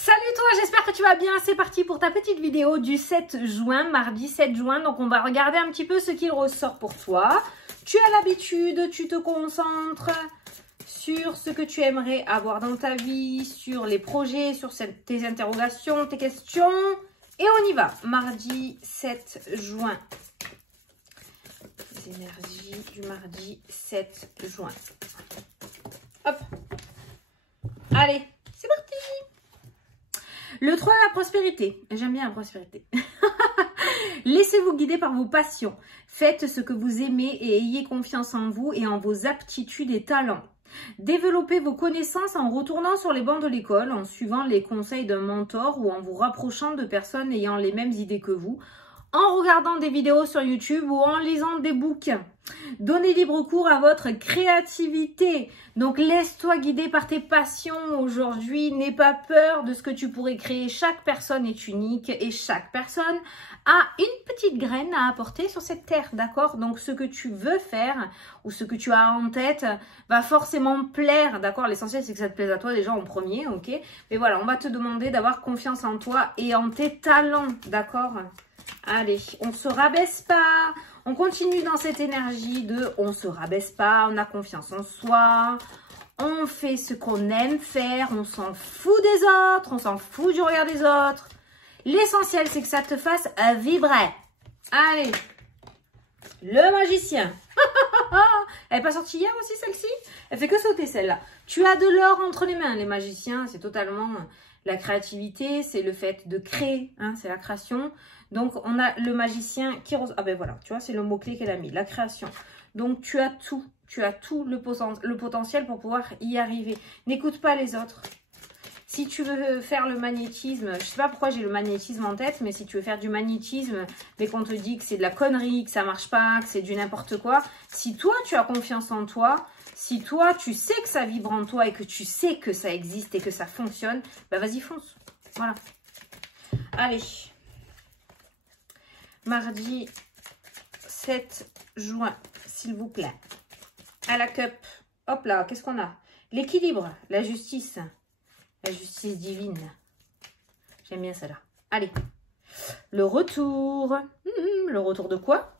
Salut toi, j'espère que tu vas bien. C'est parti pour ta petite vidéo du 7 juin, mardi 7 juin. Donc on va regarder un petit peu ce qu'il ressort pour toi. Tu as l'habitude, tu te concentres sur ce que tu aimerais avoir dans ta vie, sur les projets, sur tes interrogations, tes questions. Et on y va. Mardi 7 juin. Les énergies du mardi 7 juin. Hop. Allez, c'est parti. Le 3, la prospérité. J'aime bien la prospérité. Laissez-vous guider par vos passions. Faites ce que vous aimez et ayez confiance en vous et en vos aptitudes et talents. Développez vos connaissances en retournant sur les bancs de l'école, en suivant les conseils d'un mentor ou en vous rapprochant de personnes ayant les mêmes idées que vous, en regardant des vidéos sur YouTube ou en lisant des bouquins. Donnez libre cours à votre créativité. Donc laisse-toi guider par tes passions aujourd'hui. N'aie pas peur de ce que tu pourrais créer. Chaque personne est unique et chaque personne a une petite graine à apporter sur cette terre, d'accord? Donc ce que tu veux faire ou ce que tu as en tête va forcément plaire, d'accord? L'essentiel c'est que ça te plaise à toi déjà en premier, ok? Mais voilà, on va te demander d'avoir confiance en toi et en tes talents, d'accord? Allez, on se rabaisse pas. On continue dans cette énergie de on se rabaisse pas, on a confiance en soi, on fait ce qu'on aime faire, on s'en fout des autres, on s'en fout du regard des autres. L'essentiel, c'est que ça te fasse vibrer. Allez, le magicien. Elle n'est pas sortie hier aussi, celle-ci? Elle fait que sauter, celle-là. Tu as de l'or entre les mains, les magiciens. C'est totalement la créativité, c'est le fait de créer, hein, c'est la création. Donc, on a le magicien qui... Ah ben voilà, tu vois, c'est le mot-clé qu'elle a mis, la création. Donc, tu as tout le potentiel pour pouvoir y arriver. N'écoute pas les autres. Si tu veux faire le magnétisme, je sais pas pourquoi j'ai le magnétisme en tête, mais si tu veux faire du magnétisme, mais qu'on te dit que c'est de la connerie, que ça marche pas, que c'est du n'importe quoi, si toi, tu as confiance en toi, si toi, tu sais que ça vibre en toi et que tu sais que ça existe et que ça fonctionne, bah vas-y, fonce. Voilà. Allez. Mardi 7 juin, s'il vous plaît. À la cup. Hop là, qu'est-ce qu'on a? L'équilibre, la justice. La justice divine. J'aime bien ça là. Allez. Le retour. Le retour de quoi?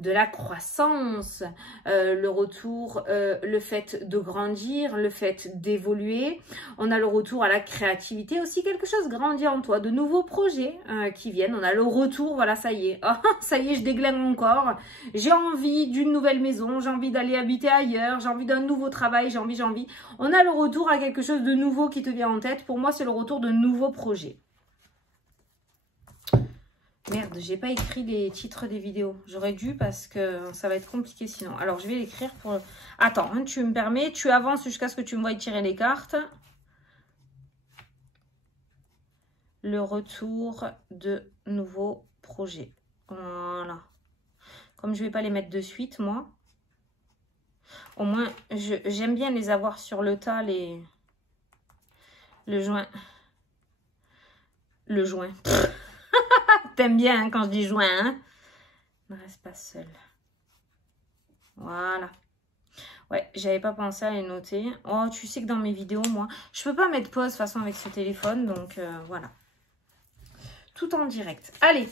De la croissance, le retour, le fait de grandir, le fait d'évoluer. On a le retour à la créativité aussi, quelque chose grandit en toi, de nouveaux projets qui viennent. On a le retour, voilà, ça y est. Oh, ça y est, je déglingue encore. J'ai envie d'une nouvelle maison, j'ai envie d'aller habiter ailleurs, j'ai envie d'un nouveau travail, j'ai envie. On a le retour à quelque chose de nouveau qui te vient en tête. Pour moi, c'est le retour de nouveaux projets. Merde, j'ai pas écrit les titres des vidéos. J'aurais dû parce que ça va être compliqué sinon. Alors, je vais l'écrire pour... Attends, hein, tu me permets. Tu avances jusqu'à ce que tu me voies tirer les cartes. Le retour de nouveaux projets. Voilà. Comme je vais pas les mettre de suite, moi. Au moins, j'aime bien les avoir sur le tas, le joint. Le joint. T'aimes bien hein, quand je dis joint, hein? Ne reste pas seul. Voilà. Ouais, j'avais pas pensé à les noter. Oh, tu sais que dans mes vidéos, moi, je peux pas mettre pause de toute façon avec ce téléphone, donc voilà. Tout en direct. Allez,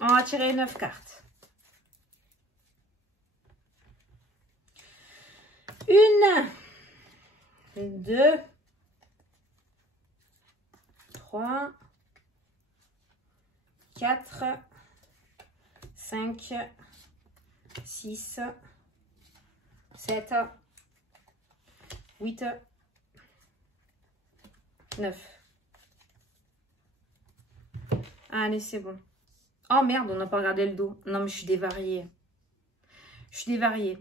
on va tirer 9 cartes. 1, 2, 3, 4, 5, 6, 7, 8, 9. Allez, c'est bon. Oh merde, on n'a pas regardé le dos. Non, mais je suis dévariée. Je suis dévariée.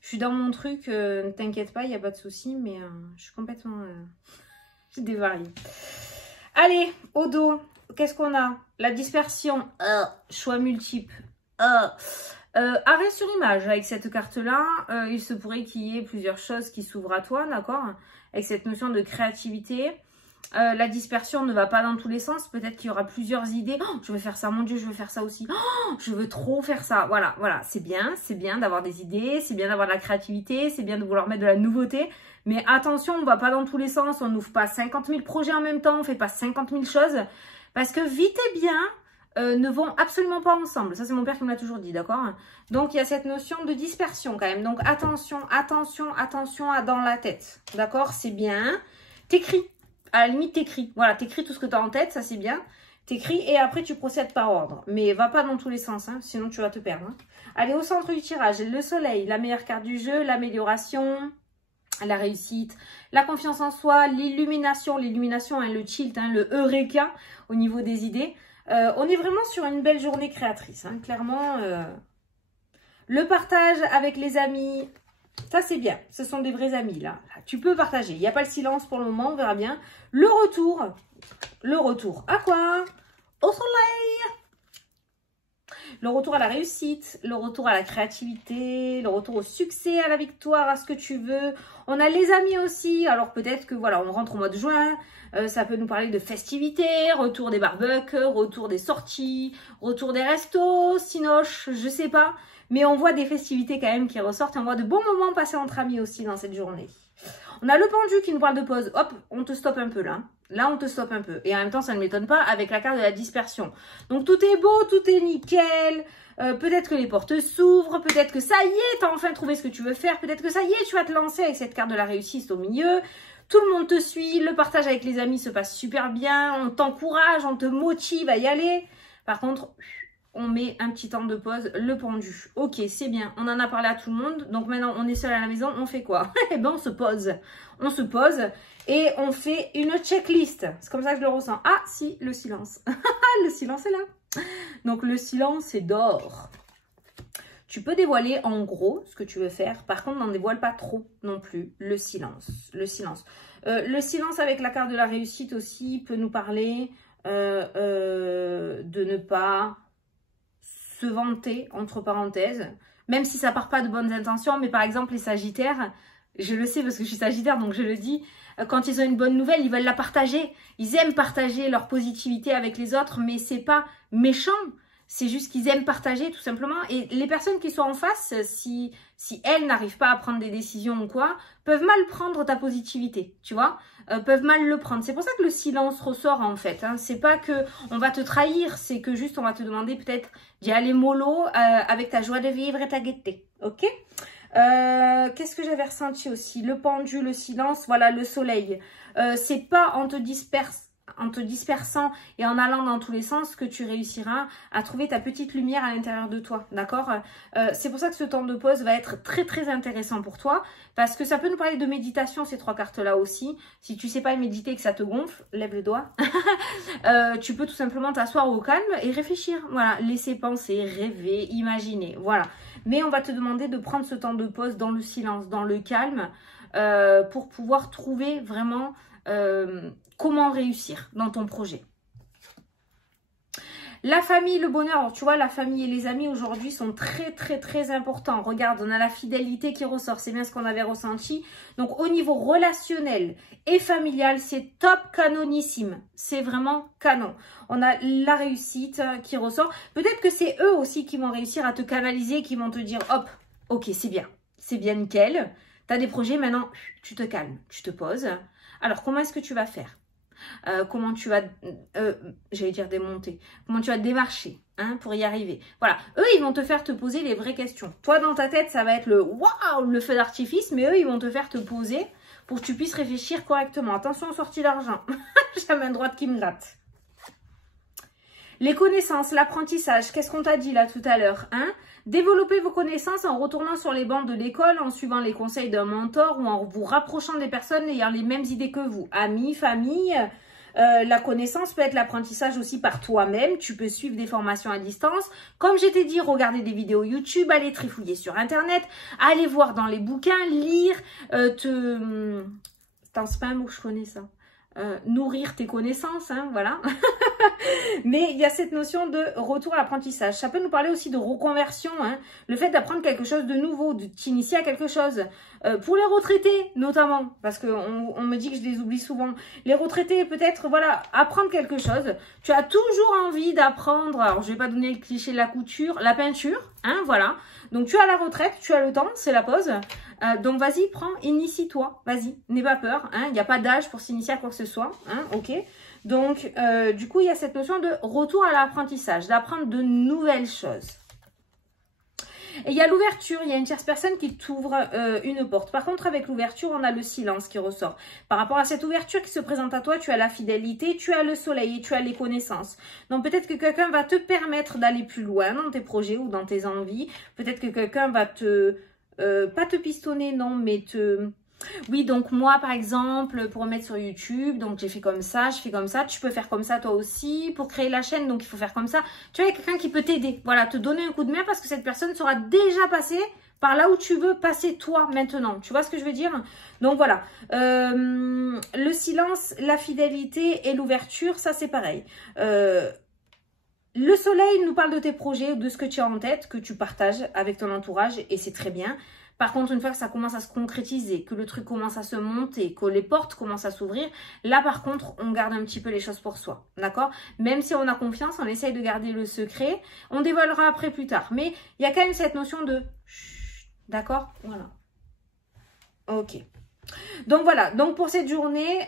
Je suis dans mon truc, ne t'inquiète pas, il n'y a pas de souci, mais je suis complètement... je suis dévariée. Allez, au dos. Qu'est-ce qu'on a? La dispersion, choix multiple, arrêt sur image. Avec cette carte-là, il se pourrait qu'il y ait plusieurs choses qui s'ouvrent à toi, d'accord? Avec cette notion de créativité. La dispersion ne va pas dans tous les sens. Peut-être qu'il y aura plusieurs idées. Oh, je veux faire ça, mon Dieu, je veux faire ça aussi. Oh, je veux trop faire ça. Voilà, voilà, c'est bien d'avoir des idées, c'est bien d'avoir de la créativité, c'est bien de vouloir mettre de la nouveauté. Mais attention, on va pas dans tous les sens, on n'ouvre pas 50 000 projets en même temps, on fait pas 50 000 choses. Parce que vite et bien ne vont absolument pas ensemble. Ça, c'est mon père qui me l'a toujours dit, d'accord? Donc, il y a cette notion de dispersion quand même. Donc, attention, attention, attention à dans la tête. D'accord? C'est bien. T'écris. À la limite, t'écris. Voilà, t'écris tout ce que tu as en tête, ça c'est bien. T'écris et après, tu procèdes par ordre. Mais va pas dans tous les sens, hein, sinon tu vas te perdre. Hein. Allez, au centre du tirage, le soleil, la meilleure carte du jeu, l'amélioration, la réussite, la confiance en soi, l'illumination. L'illumination, hein, le tilt, hein, le eureka au niveau des idées. On est vraiment sur une belle journée créatrice, hein, clairement. Le partage avec les amis, ça c'est bien. Ce sont des vrais amis, là. Tu peux partager. Il n'y a pas le silence pour le moment, on verra bien. Le retour. Le retour à quoi? Au soleil. Le retour à la réussite, le retour à la créativité, le retour au succès, à la victoire, à ce que tu veux. On a les amis aussi. Alors peut-être que voilà, on rentre au mois de juin. Ça peut nous parler de festivités, retour des barbecues, retour des sorties, retour des restos, cinoches, je sais pas. Mais on voit des festivités quand même qui ressortent. On voit de bons moments passés entre amis aussi dans cette journée. On a le pendu qui nous parle de pause. Hop, on te stoppe un peu là. Là, on te stoppe un peu. Et en même temps, ça ne m'étonne pas avec la carte de la dispersion. Donc, tout est beau, tout est nickel. Peut-être que les portes s'ouvrent. Peut-être que ça y est, tu as enfin trouvé ce que tu veux faire. Peut-être que ça y est, tu vas te lancer avec cette carte de la réussite au milieu. Tout le monde te suit. Le partage avec les amis se passe super bien. On t'encourage, on te motive à y aller. Par contre, on met un petit temps de pause, le pendu. Ok, c'est bien, on en a parlé à tout le monde. Donc maintenant, on est seul à la maison, on fait quoi? Eh ben, on se pose. On se pose et on fait une checklist. C'est comme ça que je le ressens. Ah, si, le silence. Le silence est là. Donc, le silence est d'or. Tu peux dévoiler en gros ce que tu veux faire. Par contre, n'en dévoile pas trop non plus. Le silence. Le silence. Le silence avec la carte de la réussite aussi peut nous parler de ne pas se vanter, entre parenthèses, même si ça part pas de bonnes intentions, mais par exemple les sagittaires, je le sais parce que je suis sagittaire, donc je le dis, quand ils ont une bonne nouvelle, ils veulent la partager, ils aiment partager leur positivité avec les autres, mais c'est pas méchant, c'est juste qu'ils aiment partager tout simplement, et les personnes qui sont en face, si elles n'arrivent pas à prendre des décisions ou quoi, peuvent mal prendre ta positivité, tu vois, peuvent mal le prendre. C'est pour ça que le silence ressort en fait, hein. C'est pas que on va te trahir, c'est que juste on va te demander peut-être d'y aller mollo avec ta joie de vivre et ta gaieté, ok? Qu'est-ce que j'avais ressenti aussi? Le pendu, le silence, voilà, le soleil. C'est pas en te dispersant et en allant dans tous les sens que tu réussiras à trouver ta petite lumière à l'intérieur de toi, d'accord? C'est pour ça que ce temps de pause va être très très intéressant pour toi, parce que ça peut nous parler de méditation, ces trois cartes-là aussi. Si tu sais pas méditer et que ça te gonfle, lève le doigt. Tu peux tout simplement t'asseoir au calme et réfléchir, voilà, laisser penser, rêver, imaginer, voilà. Mais on va te demander de prendre ce temps de pause dans le silence, dans le calme, pour pouvoir trouver vraiment comment réussir dans ton projet. La famille, le bonheur, alors tu vois, la famille et les amis aujourd'hui sont très importants. Regarde, on a la fidélité qui ressort, c'est bien ce qu'on avait ressenti. Donc au niveau relationnel et familial, c'est top canonissime. C'est vraiment canon. On a la réussite qui ressort. Peut-être que c'est eux aussi qui vont réussir à te canaliser, qui vont te dire, hop, ok, c'est bien nickel. Tu as des projets, maintenant, tu te calmes, tu te poses. Alors, comment est-ce que tu vas faire? Comment tu vas, j'allais dire démonter, comment tu vas démarcher hein, pour y arriver. Voilà, eux, ils vont te faire te poser les vraies questions. Toi, dans ta tête, ça va être le waouh, le feu d'artifice, mais eux, ils vont te faire te poser pour que tu puisses réfléchir correctement. Attention aux sorties d'argent. J'ai la main droite qui me gratte. Les connaissances, l'apprentissage, qu'est-ce qu'on t'a dit là tout à l'heure hein? Développez vos connaissances en retournant sur les bancs de l'école, en suivant les conseils d'un mentor ou en vous rapprochant des personnes ayant les mêmes idées que vous. Amis, famille, la connaissance peut être l'apprentissage aussi par toi-même. Tu peux suivre des formations à distance. Comme je t'ai dit, regarder des vidéos YouTube, aller trifouiller sur Internet, aller voir dans les bouquins, lire, c'est pas un mot que je connais ça. nourrir tes connaissances, hein, voilà. Mais il y a cette notion de retour à l'apprentissage. Ça peut nous parler aussi de reconversion, hein, le fait d'apprendre quelque chose de nouveau, de t'initier à quelque chose. Pour les retraités, notamment, parce qu'on me dit que je les oublie souvent. Les retraités, peut-être, voilà, apprendre quelque chose. Tu as toujours envie d'apprendre, alors je vais pas donner le cliché de la couture, la peinture, hein, voilà. Donc tu as la retraite, tu as le temps, c'est la pause. Donc vas-y, prends, initie-toi, vas-y, n'aie pas peur, hein, il n'y a pas d'âge pour s'initier à quoi que ce soit, hein, ok. Donc du coup, il y a cette notion de retour à l'apprentissage, d'apprendre de nouvelles choses. Et il y a l'ouverture, il y a une tierce personne qui t'ouvre une porte. Par contre, avec l'ouverture, on a le silence qui ressort. Par rapport à cette ouverture qui se présente à toi, tu as la fidélité, tu as le soleil et tu as les connaissances. Donc peut-être que quelqu'un va te permettre d'aller plus loin dans tes projets ou dans tes envies. Peut-être que quelqu'un va te... pas te pistonner, non, mais te... Oui, donc moi, par exemple, pour mettre sur YouTube, donc j'ai fait comme ça, je fais comme ça. Tu peux faire comme ça toi aussi pour créer la chaîne, donc il faut faire comme ça. Tu vois, il y a quelqu'un qui peut t'aider, voilà, te donner un coup de main parce que cette personne sera déjà passée par là où tu veux passer toi maintenant. Tu vois ce que je veux dire? Donc voilà, le silence, la fidélité et l'ouverture, ça c'est pareil. Le soleil nous parle de tes projets, de ce que tu as en tête, que tu partages avec ton entourage et c'est très bien. Par contre, une fois que ça commence à se concrétiser, que le truc commence à se monter, que les portes commencent à s'ouvrir, là par contre, on garde un petit peu les choses pour soi, d'accord? Même si on a confiance, on essaye de garder le secret, on dévoilera après plus tard. Mais il y a quand même cette notion de... D'accord? Voilà. Ok. Donc voilà, donc pour cette journée,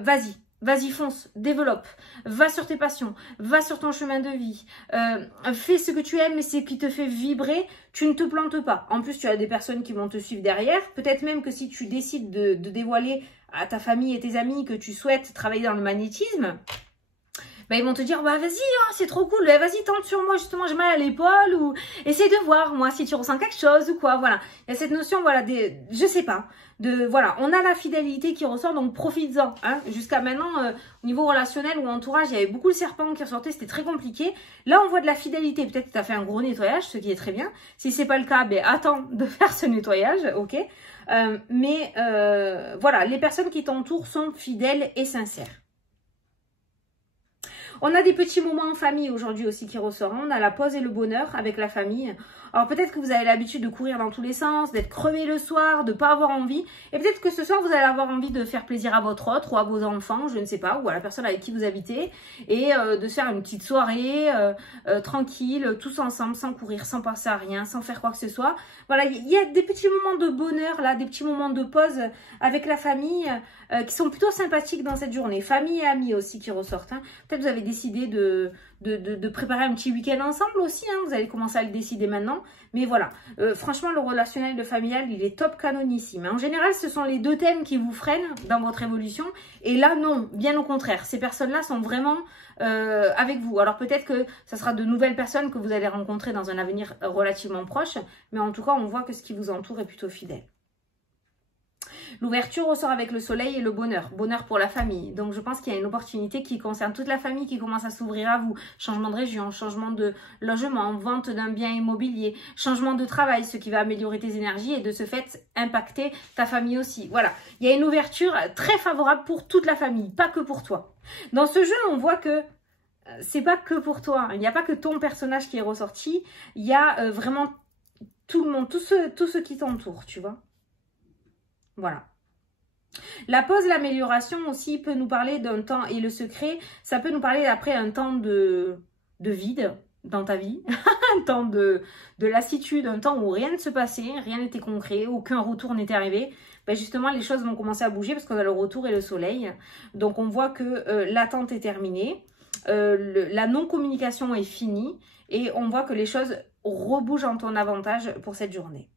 vas-y. Vas-y, fonce, développe, va sur tes passions, va sur ton chemin de vie, fais ce que tu aimes et ce qui te fait vibrer, tu ne te plantes pas. En plus, tu as des personnes qui vont te suivre derrière. Peut-être même que si tu décides de dévoiler à ta famille et tes amis que tu souhaites travailler dans le magnétisme, bah, ils vont te dire, bah vas-y, hein, c'est trop cool, vas-y, tente sur moi, justement, j'ai mal à l'épaule, ou essaye de voir, moi, si tu ressens quelque chose, ou quoi, voilà. Il y a cette notion, voilà, je sais pas, voilà, on a la fidélité qui ressort, donc profites-en, hein. Jusqu'à maintenant, au niveau relationnel ou entourage, il y avait beaucoup le serpent qui ressortait, c'était très compliqué. Là, on voit de la fidélité, peut-être que tu as fait un gros nettoyage, ce qui est très bien. Si c'est pas le cas, ben attends de faire ce nettoyage, ok. Voilà, les personnes qui t'entourent sont fidèles et sincères. On a des petits moments en famille aujourd'hui aussi qui ressortent. On a la pause et le bonheur avec la famille. Alors peut-être que vous avez l'habitude de courir dans tous les sens, d'être crevé le soir, de ne pas avoir envie. Et peut-être que ce soir, vous allez avoir envie de faire plaisir à votre autre ou à vos enfants, je ne sais pas, ou à la personne avec qui vous habitez. Et de se faire une petite soirée tranquille, tous ensemble, sans courir, sans penser à rien, sans faire quoi que ce soit. Voilà, il y a des petits moments de bonheur, là, des petits moments de pause avec la famille qui sont plutôt sympathiques dans cette journée. Famille et amis aussi qui ressortent. Hein. Peut-être que vous avez décidé de préparer un petit week-end ensemble aussi. Hein. Vous allez commencer à le décider maintenant. Mais voilà, franchement, le relationnel, le familial, il est top canonissime. En général, ce sont les deux thèmes qui vous freinent dans votre évolution. Et là, non, bien au contraire. Ces personnes-là sont vraiment avec vous. Alors peut-être que ça sera de nouvelles personnes que vous allez rencontrer dans un avenir relativement proche. Mais en tout cas, on voit que ce qui vous entoure est plutôt fidèle. L'ouverture ressort avec le soleil et le bonheur. Bonheur pour la famille. Donc, je pense qu'il y a une opportunité qui concerne toute la famille qui commence à s'ouvrir à vous. Changement de région, changement de logement, vente d'un bien immobilier, changement de travail, ce qui va améliorer tes énergies et de ce fait impacter ta famille aussi. Voilà. Il y a une ouverture très favorable pour toute la famille, pas que pour toi. Dans ce jeu, on voit que c'est pas que pour toi. Il n'y a pas que ton personnage qui est ressorti. Il y a vraiment tout le monde, tous ceux qui t'entourent, tu vois. Voilà. La pause, l'amélioration aussi peut nous parler d'un temps et le secret, ça peut nous parler après un temps de vide dans ta vie, un temps de lassitude, un temps où rien ne se passait, rien n'était concret, aucun retour n'était arrivé. Ben justement, les choses vont commencer à bouger parce qu'on a le retour et le soleil. Donc, on voit que l'attente est terminée, la non-communication est finie et on voit que les choses rebougent en ton avantage pour cette journée.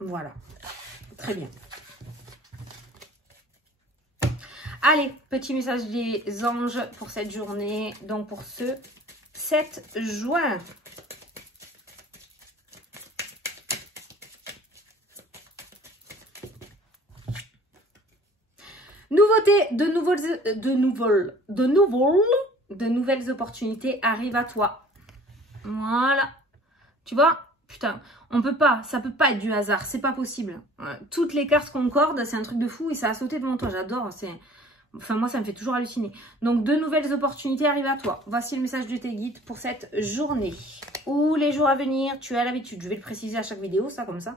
Voilà, très bien. Allez, petit message des anges pour cette journée, donc pour ce 7 juin. Nouveauté, de nouvelles opportunités arrivent à toi. Voilà. Tu vois, putain, on peut pas, ça peut pas être du hasard, c'est pas possible. Toutes les cartes concordent, c'est un truc de fou et ça a sauté devant toi, j'adore, c'est... Enfin, moi, ça me fait toujours halluciner. Donc, de nouvelles opportunités arrivent à toi. Voici le message de tes guides pour cette journée. Ou les jours à venir, tu as l'habitude. Je vais le préciser à chaque vidéo, ça, comme ça.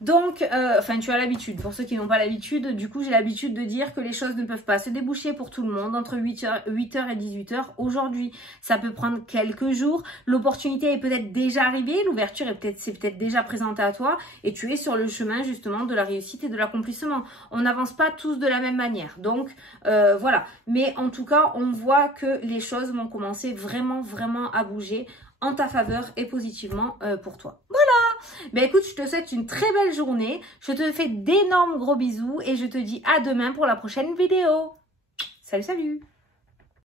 Donc, enfin, tu as l'habitude. Pour ceux qui n'ont pas l'habitude, du coup, j'ai l'habitude de dire que les choses ne peuvent pas se déboucher pour tout le monde entre 8h et 18h. Aujourd'hui, ça peut prendre quelques jours. L'opportunité est peut-être déjà arrivée. L'ouverture s'est peut-être déjà présentée à toi. Et tu es sur le chemin, justement, de la réussite et de l'accomplissement. On n'avance pas tous de la même manière. Donc, voilà. Mais en tout cas, on voit que les choses vont commencer vraiment, vraiment à bouger en ta faveur et positivement pour toi. Voilà. Ben écoute, je te souhaite une très belle journée. Je te fais d'énormes gros bisous et je te dis à demain pour la prochaine vidéo. Salut, salut!